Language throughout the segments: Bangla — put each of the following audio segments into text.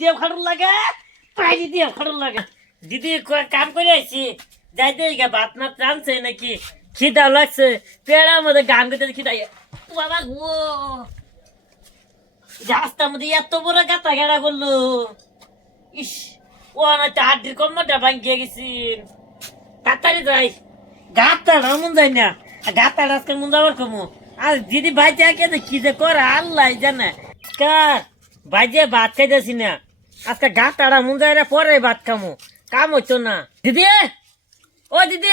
দিয়ে খাড়ুন লাগে পাইরি দিয়ে খাড়ুন লাগে দিদি কাম করে আইছি যাইতে ভাত না টানছে নাকি খিদা লাগছে পেড়ার মধ্যে গান করতে খিদা বাবা গো রাস্তার মধ্যে এত বড় গাতা গেড়া করলো ইস ও না চারটির কম্বরটা ভাঙিয়ে গেছি তাড়াতাড়ি যাই গাতা মন যায় না গাতা আজকে মন যাবার কমু আর দিদি বাইচে আঁকে কি যে করে আল্লাহ জানে কার বাইজে ভাত খাইতেছি না আজকে গাতাড়া মন যায় না পরে ভাত খামু কাম হইতো না দিদি ও দিদি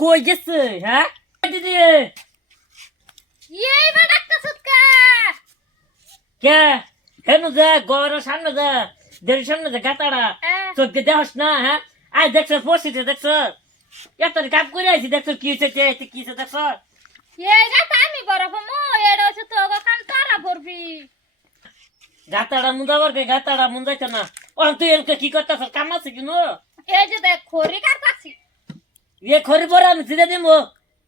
কই গেছে হ্যাঁ দিদি এই বা ডাক্তার সুৎকা কে হেন যা গরের সামনে যা দের সামনে যা গাতাড়া চোখে দেখস না হ্যাঁ আজ দেখছ পড়ছিস দেখছ এত কাম করে আইছি দেখছ কি হয়েছে কি হয়েছে দেখছ এই গাতা আমি বরফ মো এড় হচ্ছে তো কান তারা ভরবি গাতাড়া মুন্দাবার কে গাতাড়া মুন্দাইছ না ও তুই এনকে কি করতেছ কাম আছে কি নো এই যে দেখ খড়ি কাটতাছি এ খড়ি বড় আমি ছিড়ে দিব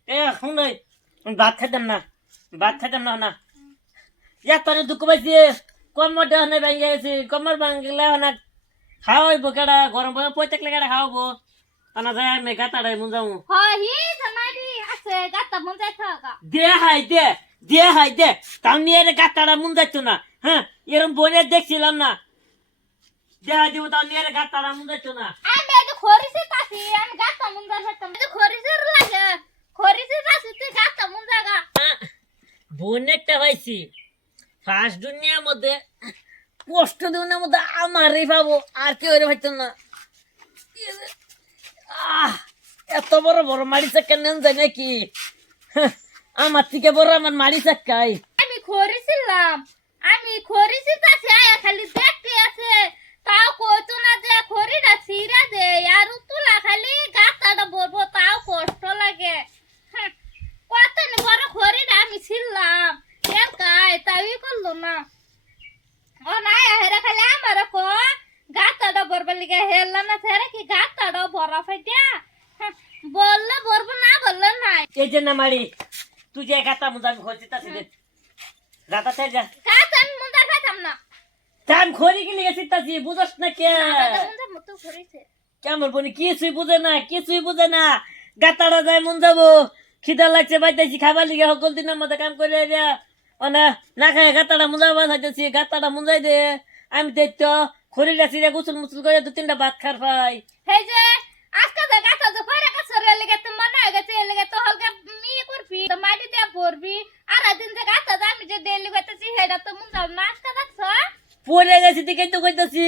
এ শুনই ভাত খাইতাম না না এত দুঃখ পাইছি কমরটা হনে ভেঙে গেছি কমর ভাঙলে না খাওয়াইব কেডা গরম পড়ে পয়তাকলে কেডা খাওয়াবো আনা যায় আমি গাতাড়াই মুন যাবো হয় হি জামাইদি আছে গাতা মন যাই থাকা দে হাই দে তাও নিয়ে রে গাতাড়া মুন যাচ্ছ না হ্যাঁ এরম বনে দেখছিলাম না দেহা দিব তাও নিয়ে রে গাতাড়া মুন যাচ্ছ না আমি এই খড়িছে কাছি আমি গাতা মন যাই থাকতাম এই খড়িছে লাগে খড়িছে কাছি তুই গাতা মন জায়গা বনেরটা হয়েছি ফার্স্ট দুনিয়ার মধ্যে কষ্ট দুনিয়ার মধ্যে আমারই পাবো আর কেউ হইতো না এত বড় বড় মাড়ি চাক্কা নেন যায় নাকি আমার থেকে বড় আমার মাড়ি চাক্কাই আমি খড়িছিলাম আমি খড়িছি কাছে আয়া খালি দেখতে আছে তাও কইতো না যে খড়িটা ছিড়া দে আর তুলা খালি গাতাটা বলবো তাও কষ্ট লাগে কত বড় খড়িটা আমি ছিলাম এর কাই তাই করলো না ও না হেরে খালি আমার কো গাতাটা বরবার লিগে হেললা না ছেড়ে কি গাতাটা বড় ফাইটা বললে বলবো না বললে নাই এই যে না মাড়ি তুই যে গাতা মুদা আমি খোঁজতে আসি দে গাতা চাই যা গাতা আমি মুন্ডা খাইতাম না টাইম খড়ি গেলি গেছি তাছি বুঝস না কে গাতা মুন্ডা মতো খড়িছে কেমন বনি কিছুই বুঝে না গাতাড়া যায় মন যাবো খিদা লাগছে বাইতেছি খাবার লিগে সকল দিনের মধ্যে কাম করে না খায় গাতাড়া মুজাবা খাইতেছি গাতাড়া মুজাই দে আমি দেখতো খড়িটা ছিঁড়ে গুছল মুছল করে 2-3টা ভাত খার পাই এই যে আজকে যে গাতা যে পরে কাছে রে লাগে তো মনে হয়ে গেছে লাগে তো হলকা মি করবি তো মাটি দিয়ে পড়বি আর দিন যে গাতা আমি যে দেলি কইতেছি হেডা তো মুন যাও না আজকে দেখছ পড়ে গেছি দিকে তো কইতেছি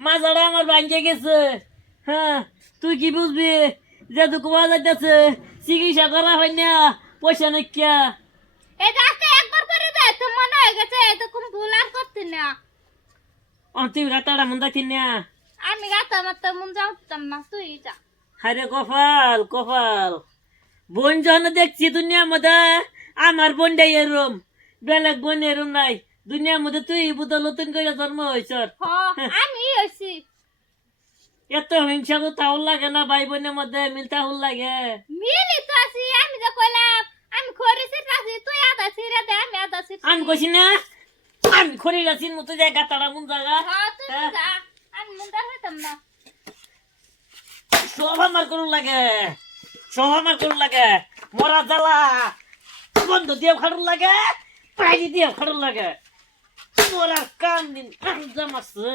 মাজাটা আমার ভাঙ্গে গেছে হ্যাঁ তুই কি বুঝবি যে দুঃখ পাওয়া যাইতেছে চিকিৎসা করা হয় না পয়সা নেই কিয়া এই যে আজকে একবার পরে যায় তো মনে হয়ে গেছে তো কোন ভুল আর করতে না তুই গাতাড়া মন যাচ্ছি না আমি গাতা মাত্র মুন যাওতাম না তুই যা আরে কপাল বোন যখন দেখছি দুনিয়ার মধ্যে আমার বোনটাই এরম বেলেগ বোন এরম নাই দুনিয়ার মধ্যে তুই বুধ নতুন করে জন্ম হয়েছ আমি হইছি এত হিংসা তো তাও লাগে না ভাই বোনের মধ্যে মিলতা হুল লাগে মিলি তো আছি আমি যে কইলাম আমি খড়িছি কাছি তুই আদা ছিড়ে দে আমি আদা ছিড়ে আমি কইছি না আমি খড়ি গাছি মতো যায় গাতাড়া মুন জায়গা হ্যাঁ তুই যা আমি মুন্ডা খাইতাম না সব আমার করুন লাগে মরা জ্বালা বন্ধ দিয়ে খাড়ুন লাগে পাইরি দিয়ে খাড়ুন লাগে মরার কাম দিন জামাচ্ছে